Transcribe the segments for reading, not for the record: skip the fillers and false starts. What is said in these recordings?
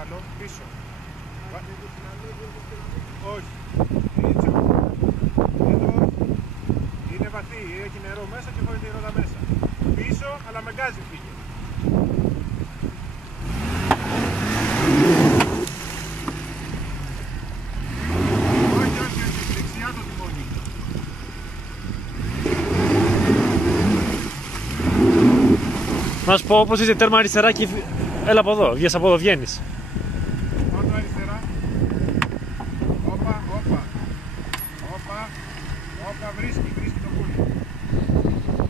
άλλο, πίσω. Όχι. Εδώ είναι βαθύ, έχει νερό μέσα και χωρίζει ρόδα μέσα. Πίσω, αλλά με γκάζι φύγε. Όχι, δεξιά το τιμόνι. Να σου πω, όπως είσαι τέρμα αριστερά και έλα από εδώ, βγες από εδώ, βγαίνεις. Πρώτο αριστερά. Όπα, όπα. Όπα, όπα, βρίσκει το πουλί.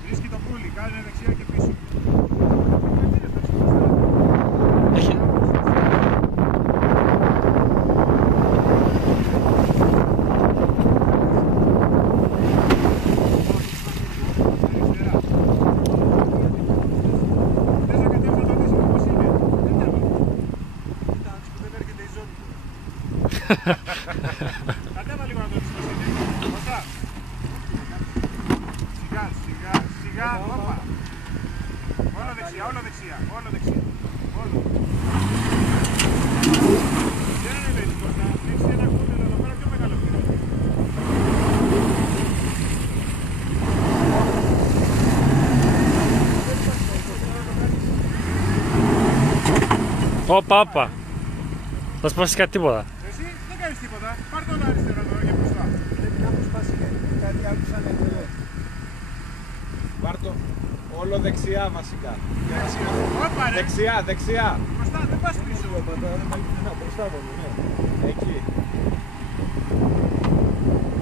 Βρίσκει το πουλί, κάνε δεξιά και πίσω. Έχει. Κατέβα λίγο να το δεις πως είναι. Μπροστά. Σιγά, σιγά, σιγά, όπα. Όλο δεξιά, όλο δεξιά, όλο δεξιά. Όλο. Δεν ανεβαίνεις μπροστά. Έχεις ένα κούτελο εδώ πέρα πιο μεγάλο πυρό. Όπα, όπα. Θα σπάσεις κάτι τίποτα. Εσύ δεν κάνεις τίποτα. Πάρ' το όλο αριστερά τώρα και μπροστά. Πρέπει να μου σπάσει κάτι άκουσα να είναι. Πάρ' το όλο δεξιά βασικά. Δεξιά. Όπα ρε. Δεξιά, δεξιά. Μπροστά, δεν πας πίσω. Μπροστά μόνο, ναι. Εκεί.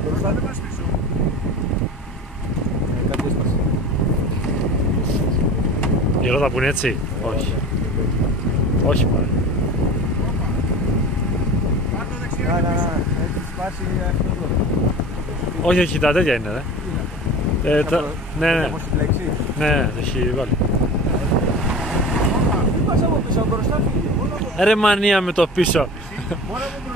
Μπροστά δεν πας πίσω. Κάτι έσπασε. Η ρόδα που είναι έτσι. Όχι. Όχι πάλι. Όπα. Πάρ' το δεξιά Να, και να, πίσω. έχει σπάσει αυτό εδώ. Όχι, όχι, τα τέτοια είναι, ρε. Ναι, ναι, Όπως η λέξη. ναι, έχει βάλει. Δεν πας από πίσω, μπροστά φύγε. Ρε μανία με το πίσω. Μόνο από μπροστά.